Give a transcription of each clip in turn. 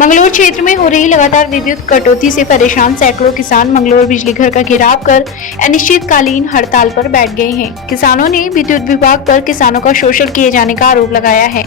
मंगलोर क्षेत्र में हो रही लगातार विद्युत कटौती से परेशान सैकड़ों किसान मंगलोर बिजली घर का घेराव कर अनिश्चितकालीन हड़ताल पर बैठ गए हैं। किसानों ने विद्युत विभाग पर किसानों का शोषण किए जाने का आरोप लगाया है।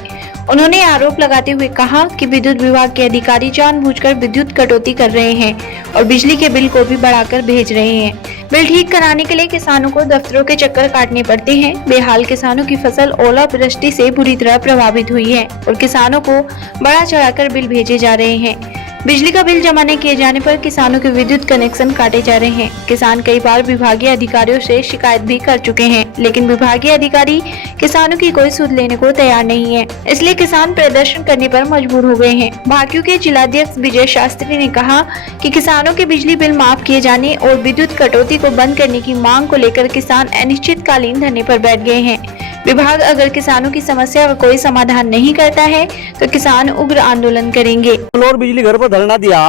उन्होंने आरोप लगाते हुए कहा कि विद्युत विभाग के अधिकारी जानबूझकर विद्युत कटौती कर रहे हैं और बिजली के बिल को भी बढ़ाकर भेज रहे हैं। बिल ठीक कराने के लिए किसानों को दफ्तरों के चक्कर काटने पड़ते हैं। बेहाल किसानों की फसल ओलावृष्टि से बुरी तरह प्रभावित हुई है और किसानों को बढ़ा चढ़ाकर बिल भेजे जा रहे हैं। बिजली का बिल जमा नहीं किए जाने पर किसानों के विद्युत कनेक्शन काटे जा रहे हैं। किसान कई बार विभागीय अधिकारियों से शिकायत भी कर चुके हैं, लेकिन विभागीय अधिकारी किसानों की कोई सुध लेने को तैयार नहीं है। इसलिए किसान प्रदर्शन करने पर मजबूर हो गए हैं। भाकियू के जिलाध्यक्ष विजय शास्त्री ने कहा कि किसानों के बिजली बिल माफ किए जाने और विद्युत कटौती को बंद करने की मांग को लेकर किसान अनिश्चितकालीन धरने पर बैठ गए हैं। विभाग अगर किसानों की समस्या का कोई समाधान नहीं करता है तो किसान उग्र आंदोलन करेंगे। मंगलोर बिजली घर पर धरना दिया।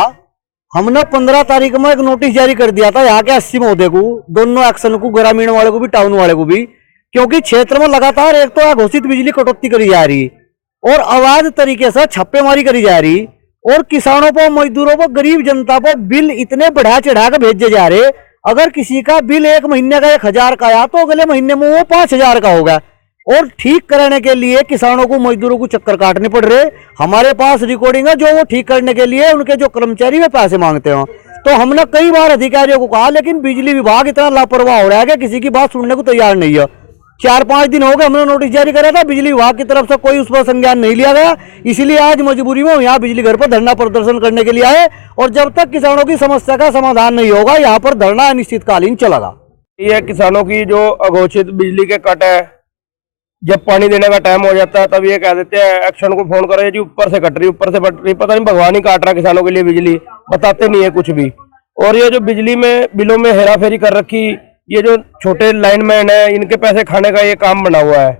हमने 15 तारीख में एक नोटिस जारी कर दिया था यहाँ के 80 महोदय को, दोनों एक्शन को, ग्रामीण वाले को भी, टाउन वाले को भी, क्योंकि क्षेत्र में लगातार एक तो अघोषित बिजली कटौती करी जा रही और अवैध तरीके से छापेमारी करी जा रही और किसानों पर, मजदूरों पर, गरीब जनता पर बिल इतने बढ़ा चढ़ा कर भेजे जा रहे। अगर किसी का बिल एक महीने का 1000 का आया तो अगले महीने में वो 5000 का होगा और ठीक कराने के लिए किसानों को, मजदूरों को चक्कर काटने पड़ रहे। हमारे पास रिकॉर्डिंग है जो वो ठीक करने के लिए उनके जो कर्मचारी वे पैसे मांगते हो। तो हमने कई बार अधिकारियों को कहा, लेकिन बिजली विभाग इतना लापरवाह हो रहा है कि किसी की बात सुनने को तैयार नहीं है। 4-5 दिन हो गए हमने नोटिस जारी करा था, बिजली विभाग की तरफ से कोई उस पर संज्ञान नहीं लिया गया। इसलिए आज मजबूरी में यहाँ बिजली घर पर धरना प्रदर्शन करने के लिए आए और जब तक किसानों की समस्या का समाधान नहीं होगा यहाँ पर धरना अनिश्चितकालीन चलेगा। ये किसानों की जो अघोषित बिजली के कट है, जब पानी देने का टाइम हो जाता है तब ये कह देते हैं एक्शन को फोन करो जी ऊपर से कट रही, ऊपर से कट रही, पता नहीं भगवान ही काट रहा किसानों के लिए बिजली, बताते नहीं है कुछ भी। और ये जो बिजली में बिलों में हेरा फेरी कर रखी, ये जो छोटे लाइनमैन है इनके पैसे खाने का ये काम बना हुआ है।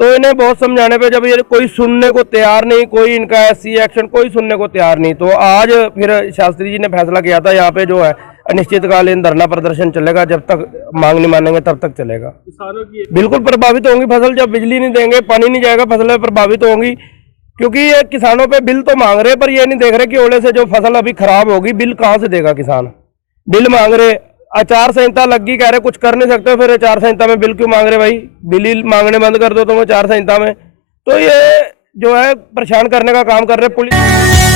तो इन्हें बहुत समझाने पे जब ये कोई सुनने को तैयार नहीं, कोई इनका SC एक्शन कोई सुनने को तैयार नहीं, तो आज फिर शास्त्री जी ने फैसला किया था यहाँ पे जो है अनिश्चितकालीन धरना प्रदर्शन चलेगा। जब तक मांग नहीं मानेंगे तब तक चलेगा। किसानों की बिल्कुल प्रभावित होंगी फसल, जब बिजली नहीं देंगे, पानी नहीं जाएगा, फसलें प्रभावित होंगी। क्योंकि ये किसानों पे बिल तो मांग रहे पर ये नहीं देख रहे कि ओले से जो फसल अभी खराब होगी बिल कहाँ से देगा किसान। बिल मांग रहे, आचार संहिता लग गई, कह रहे कुछ कर नहीं सकते, फिर आचार संहिता में बिल क्यों मांग रहे भाई? बिल मांगने बंद कर दो तुम आचार संहिता में। तो ये जो है परेशान करने का काम कर रहे पुलिस।